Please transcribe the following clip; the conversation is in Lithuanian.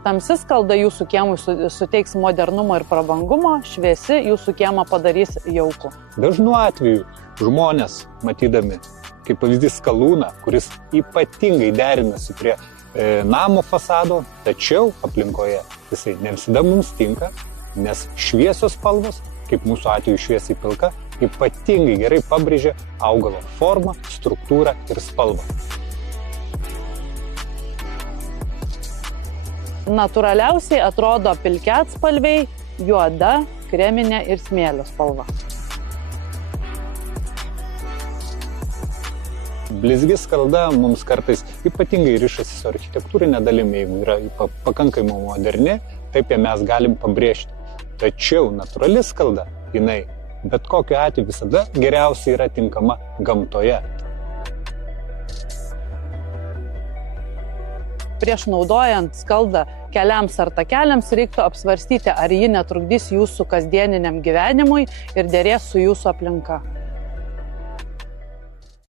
Tamsi skalda jūsų kiemui suteiks modernumo ir prabangumo, šviesi jūsų kiemą padarys jaukų. Dažnu atveju žmonės, matydami, kaip pavyzdys skalūną, kuris ypatingai derinasi prie namo fasado, tačiau aplinkoje jisai ne visada mums tinka, nes šviesios spalvos, kaip mūsų atveju šviesiai pilka, ypatingai gerai pabrėžia augalo formą, struktūrą ir spalvą. Natūraliausiai atrodo pilkiatspalviai, juoda, kreminė ir smėlio spalva. Blizgi skalda mums kartais ypatingai rišasi su architektūrinė dalimi, jeigu yra pakankamai moderni, taip ją mes galim pabrėžti. Tačiau natūrali skalda, jinai bet kokiu atveju visada geriausiai yra tinkama gamtoje. Prieš naudojant skaldą keliams ar takeliams reiktų apsvarstyti, ar ji netrukdys jūsų kasdieniniam gyvenimui ir derės su jūsų aplinka.